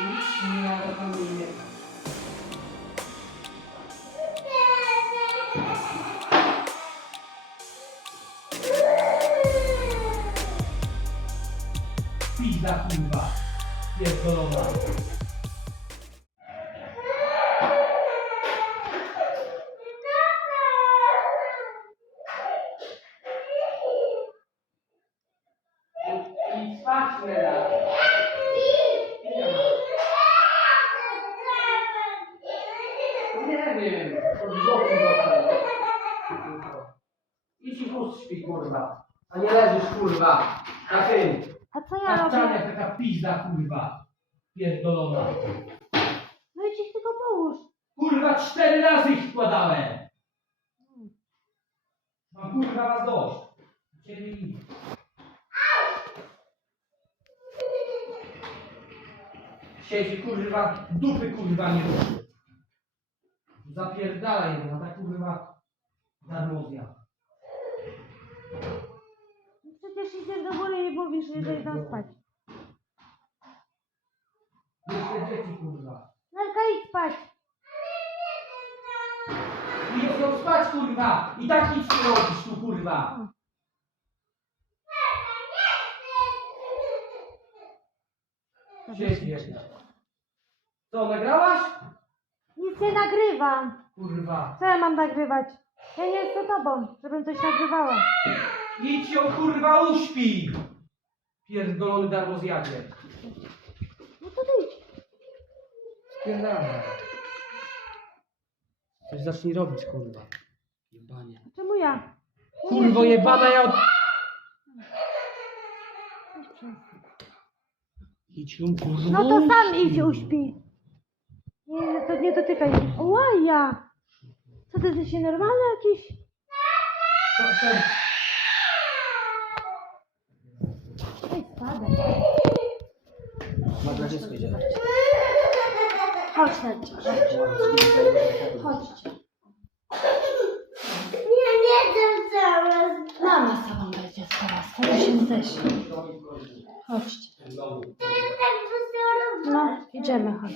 Nie, to tam nie. Pizda kurwa. Pierdolona. I spać Nie wiem, od boku. Idź i uśpi kurwa. A nie leżysz kurwa. Na tym. A co ja Na robię? ścianie taka pizda kurwa. Pierdolona. No idź ich tylko połóż. Kurwa cztery razy ich wkładałem. Mam kurwa was dość. Ciebie i Siedzi kurwa, dupy kurwa nie ruszy. Zapierdalaj no ta kurwa darmozja. No Przecież idziesz do góry i mówisz, że idziesz tam spać. Jeszcze dzieci kurwa. Nelka, idź spać. Idę ją spać kurwa. I tak nic nie robisz tu kurwa. Siedzi jedna. Co, nagrałaś? Nie nagrywam. Kurwa. Co ja mam nagrywać? Ja nie jestem tobą, żebym coś nagrywała. Idź ją kurwa uśpi! Pierdolony darmozjadzie. No to ty idź. Spierdalaj. Coś zacznij robić kurwa. Jebanie. Czemu ja? Kurwo jebana ja od... Idź ją kurwa No to sam uśpi. idź uśpi. Nie, to nie dotykaj. Łaja! Co ty jesteś nienormalny jakiś? Proszę. Ej, spadaj. Idzie. Chodź. Chodźcie. Nie, nie, to zaraz. Mama z tobą będzie teraz. Teraz się zdeś. Chodźcie. Tak, to? No, idziemy, chodź.